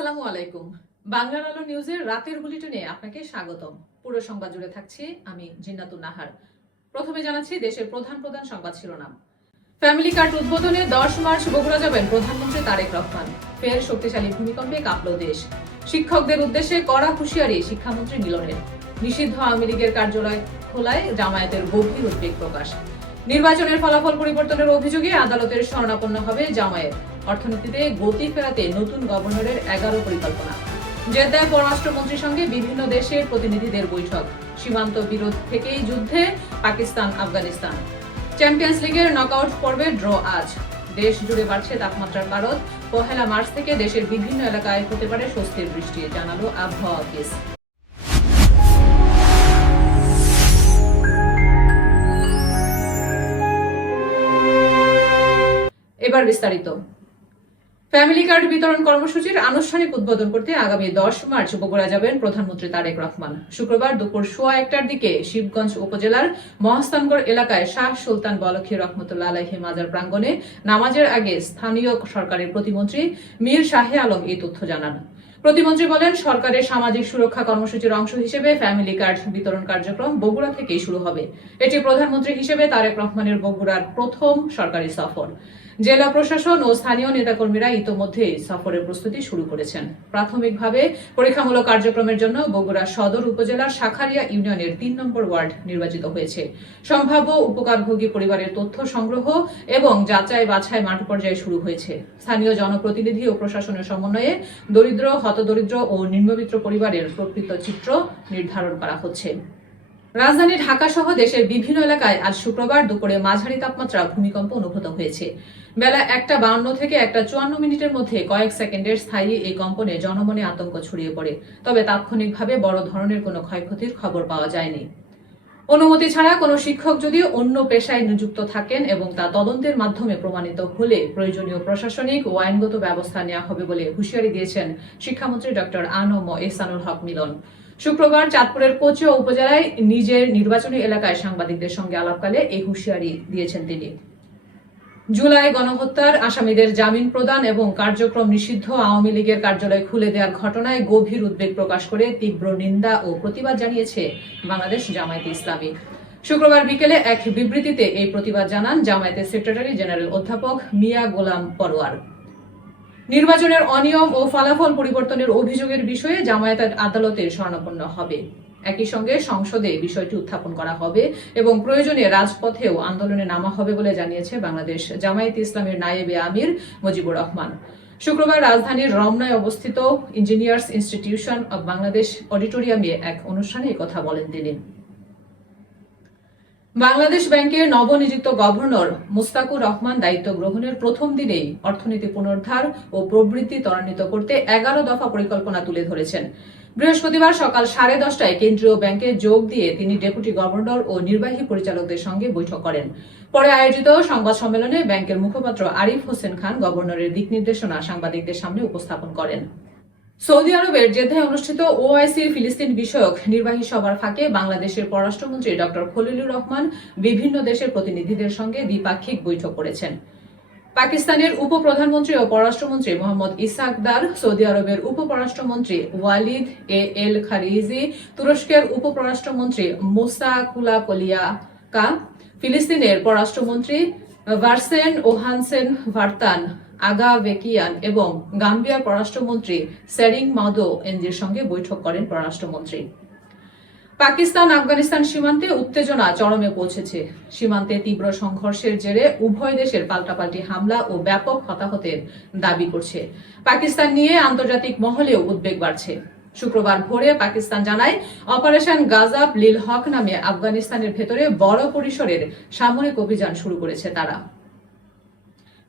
আসসালামু আলাইকুম। বাংলার আলো নিউজের রাতের বুলেটিনে আপনাকে স্বাগতম। পুরো সংবাদ জুড়ে থাকছি আমি জিন্নাতুন নাহার। প্রথমে জানাচ্ছি দেশের প্রধান সংবাদ শিরোনাম। ফ্যামিলি কার্ড উদ্বোধনে 10 মার্চ বগুড়া যাবেন প্রধানমন্ত্রী তারেক রহমান। ফের শক্তিশালী ভূমিকম্পে কাঁপল দেশ। শিক্ষকদের উদ্দেশ্যে কড়া হুঁশিয়ারি শিক্ষামন্ত্রী মিলনের। নিষিদ্ধ আওয়ামী লীগের কার্যালয় খোলায় জামায়াতের গভীর উদ্বেগ প্রকাশ। নির্বাচনের ফলাফল পরিবর্তনের অভিযোগে আদালতের শরণাপন্ন হবে জামায়াত। অর্থনীতিতে গতি ফেরাতে নতুন গভর্নরের 11 পরিকল্পনা। জেদ্দায় পররাষ্ট্রমন্ত্রীর সঙ্গে বিভিন্ন দেশের প্রতিনিধিদের বৈঠক। সীমান্ত বিরোধ থেকেই যুদ্ধে পাকিস্তান আফগানিস্তান। চ্যাম্পিয়ন্স লিগের নকআউট পর্বে ড্র আজ। দেশ জুড়ে বাড়ছে তাপমাত্রার পারদ। 1 মার্চ থেকে দেশের বিভিন্ন এলাকায় হতে পারে স্বস্তির বৃষ্টি, জানালো আবহাওয়া অফিস। এবার বিস্তারিত। ফ্যামিলি কার্ড বিতরণ কর্মসূচির আনুষ্ঠানিক উদ্বোধন করতে আগামী 10 মার্চ বগুড়া যাবেন প্রধানমন্ত্রী তারেক রহমান। শুক্রবার দুপুর 1:15টার দিকে শিবগঞ্জ উপজেলার মহাস্থানগড় এলাকায় শাহ সুলতান বলখী রহমতুল্লাহ আলাইহি মাজার প্রাঙ্গণে নামাজের আগে স্থানীয় সরকারের প্রতিমন্ত্রী মীর শাহে আলম এই তথ্য জানান। প্রতিমন্ত্রী বলেন, সরকারের সামাজিক সুরক্ষা কর্মসূচির অংশ হিসেবে ফ্যামিলি কার্ড বিতরণ কার্যক্রম বগুড়া থেকেই শুরু হবে। এটি প্রধানমন্ত্রী হিসেবে তারেক রহমানের বগুড়ার প্রথম সরকারি সফর। জেলা প্রশাসন ও স্থানীয় নেতাকর্মীরা ইতোমধ্যেই সফরের প্রস্তুতি শুরু করেছেন। প্রাথমিকভাবে পরীক্ষামূলক কার্যক্রমের জন্য বগুড়া সদর উপজেলার শাখারিয়া ইউনিয়নের 3 নম্বর ওয়ার্ড নির্বাচিত হয়েছে। সম্ভাব্য উপকারভোগী পরিবারের তথ্য সংগ্রহ এবং যাচাই বাছাই মাঠ পর্যায়ে শুরু হয়েছে। স্থানীয় জনপ্রতিনিধি ও প্রশাসনের সমন্বয়ে দরিদ্র, হতদরিদ্র ও নিম্নবিত্ত পরিবারের প্রকৃত চিত্র নির্ধারণ করা হচ্ছে। রাজধানী ঢাকা সহ দেশের বিভিন্ন এলাকায় আজ শুক্রবার দুপুরে মাঝারি তাপমাত্রা ভূমিকম্প অনুভূত হয়েছে। বেলা 1:52 থেকে 1:54 মধ্যে কয়েক সেকেন্ডের স্থায়ী এই কম্পনে জনমনে আতঙ্ক ছড়িয়ে পড়ে। তবে তাৎক্ষণিকভাবে বড় ধরনের কোনো ক্ষয়ক্ষতির খবর পাওয়া যায়নি। অনুমতি ছাড়া কোনো শিক্ষক যদি অন্য পেশায় নিযুক্ত থাকেন এবং তা তদন্তের মাধ্যমে প্রমাণিত হলে প্রয়োজনীয় প্রশাসনিক ও আইনগত ব্যবস্থা নেওয়া হবে বলে হুঁশিয়ারি দিয়েছেন শিক্ষামন্ত্রী ডক্টর আ.ন.ম এহসানুল হক মিলন। শুক্রবার চাঁদপুরের কচুয়া উপজেলায় নিজের নির্বাচনী এলাকায় সাংবাদিকদের সঙ্গে আলাপকালে এই হুঁশিয়ারি দিয়েছেন তিনি। জুলাই গণহত্যার আসামিদের জামিন প্রদান এবং কার্যক্রম নিষিদ্ধ আওয়ামী লীগের কার্যালয় খুলে দেওয়ার ঘটনায় গভীর উদ্বেগ প্রকাশ করে তীব্র নিন্দা ও প্রতিবাদ জানিয়েছে বাংলাদেশ জামায়াতে ইসলামী। শুক্রবার বিকেলে এক বিবৃতিতে এই প্রতিবাদ জানান জামায়াতের সেক্রেটারি জেনারেল অধ্যাপক মিয়া গোলাম পরোয়ার। নির্বাচনের অনিয়ম ও ফলাফল পরিবর্তনের অভিযোগের বিষয়ে জামায়াত আদালতের শরণাপন্ন হবে। একই সঙ্গে সংসদে বিষয়টি উত্থাপন করা হবে এবং প্রয়োজনে রাজপথেও আন্দোলনে নামা হবে বলে জানিয়েছে বাংলাদেশ জামায়াতে ইসলামের নায়েবে আমির মুজিবুর রহমান। শুক্রবার রাজধানীর রমনায় অবস্থিত ইঞ্জিনিয়ার্স ইনস্টিটিউশন অব বাংলাদেশ অডিটোরিয়ামে এক অনুষ্ঠানে একথা বলেন তিনি। বাংলাদেশ ব্যাংকের নবনিযুক্ত গভর্নর মুস্তাকুর রহমান দায়িত্ব গ্রহণের প্রথম দিনেই অর্থনীতি পুনরুদ্ধার ও প্রবৃদ্ধি ত্বরান্বিত করতে 11 দফা পরিকল্পনা তুলে ধরেছেন। বৃহস্পতিবার সকাল 10:30টায় কেন্দ্রীয় ব্যাংকে যোগ দিয়ে তিনি ডেপুটি গভর্নর ও নির্বাহী পরিচালকদের সঙ্গে বৈঠক করেন। পরে আয়োজিত সংবাদ সম্মেলনে ব্যাংকের মুখপাত্র আরিফ হোসেন খান গভর্নরের দিক নির্দেশনা সাংবাদিকদের সামনে উপস্থাপন করেন। সৌদি আরবের জেদ্দায় অনুষ্ঠিত ওআইসির ফিলিস্তিন বিষয়ক নির্বাহী সভার ফাঁকে বাংলাদেশের পররাষ্ট্রমন্ত্রী ডক্টর খলিলুর রহমান বিভিন্ন দেশের প্রতিনিধিদের সঙ্গে দ্বিপাক্ষিক বৈঠক করেছেন। পাকিস্তানের উপপ্রধানমন্ত্রী ও পররাষ্ট্রমন্ত্রী মোহাম্মদ ইসহাক দার, সৌদি আরবের উপপররাষ্ট্রমন্ত্রী ওয়ালিদ এল খারিজি, তুরস্কের উপপররাষ্ট্রমন্ত্রী মুসা কুলাকলিয়াকা, ফিলিস্তিনের পররাষ্ট্রমন্ত্রী ভারসেন ওহানসেন ভার্তান আগাভেকিয়ান এবং গাম্বিয়ার পররাষ্ট্রমন্ত্রী সেরিং মাদো এনজির সঙ্গে বৈঠক করেন পররাষ্ট্রমন্ত্রী। পাকিস্তান আফগানিস্তান সীমান্তে উত্তেজনা চরমে পৌঁছেছে। সীমান্তে তীব্র সংঘর্ষের জেরে উভয় দেশের পাল্টাপাল্টি হামলা ও ব্যাপক হতাহতের দাবি করছে। পাকিস্তান নিয়ে আন্তর্জাতিক মহলেও উদ্বেগ বাড়ছে। শুক্রবার ভোরে পাকিস্তান জানায়, অপারেশন গাজাব লিল হক নামে আফগানিস্তানের ভেতরে বড় পরিসরের সামরিক অভিযান শুরু করেছে তারা।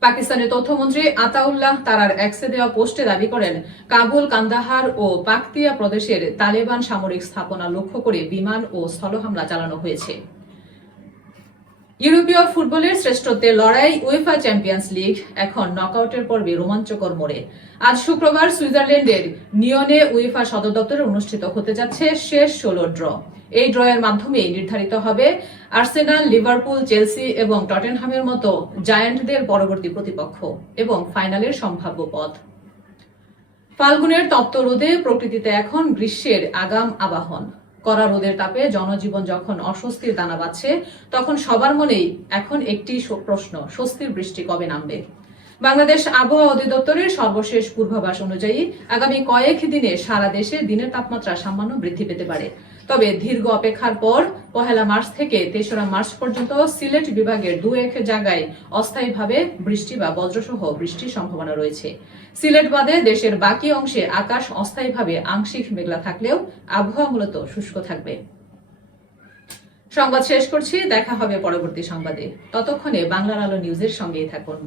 পাকিস্তানের তথ্যমন্ত্রী আতাউল্লাহ তারার এক্সে দেওয়া পোস্টে দাবি করেন, কাবুল, কান্দাহার ও পাকতিয়া প্রদেশের তালেবান সামরিক স্থাপনা লক্ষ্য করে বিমান ও স্থল হামলা চালানো হয়েছে। ইউরোপীয় ফুটবলের শ্রেষ্ঠত্বের লড়াই উয়েফা চ্যাম্পিয়ন্স লিগ এখন নকআউটের পর্বে রোমাঞ্চকর মোড়ে। আজ শুক্রবার সুইজারল্যান্ডের নিয়নে উয়েফা সদর দপ্তরে অনুষ্ঠিত হতে যাচ্ছে শেষ 16 ড্র। এই ড্রয়ের মাধ্যমে নির্ধারিত হবে আর্সেনাল, লিভারপুল, চেলসি এবং টটেনহামের মতো জায়ান্টদের পরবর্তী প্রতিপক্ষ এবং ফাইনালের সম্ভাব্য পথ। ফাল্গুনের তপ্ত রোদে প্রকৃতিতে এখন গ্রীষ্মের আগাম আবাহন। কড়া রোদের তাপে জনজীবন যখন অস্বস্তির দানা বাঁধছে, তখন সবার মনেই এখন একটি প্রশ্ন, স্বস্তির বৃষ্টি কবে নামবে? বাংলাদেশ আবহাওয়া অধিদপ্তরের সর্বশেষ পূর্বাভাস অনুযায়ী আগামী কয়েক দিনে সারা দেশে দিনের তাপমাত্রা সামান্য বৃদ্ধি পেতে পারে। তবে দীর্ঘ অপেক্ষার পর 1 মার্চ থেকে 3রা মার্চ পর্যন্ত সিলেট বিভাগের 2-1 জায়গায় অস্থায়ীভাবে বৃষ্টি বা বজ্রসহ বৃষ্টির সম্ভাবনা রয়েছে। সিলেট বাদে দেশের বাকি অংশে আকাশ অস্থায়ীভাবে আংশিক মেঘলা থাকলেও আবহাওয়া মূলত শুষ্ক থাকবে। সংবাদ শেষ করছি, দেখা হবে পরবর্তী সংবাদে। ততক্ষণে বাংলার আলো নিউজের সঙ্গেই থাকুন।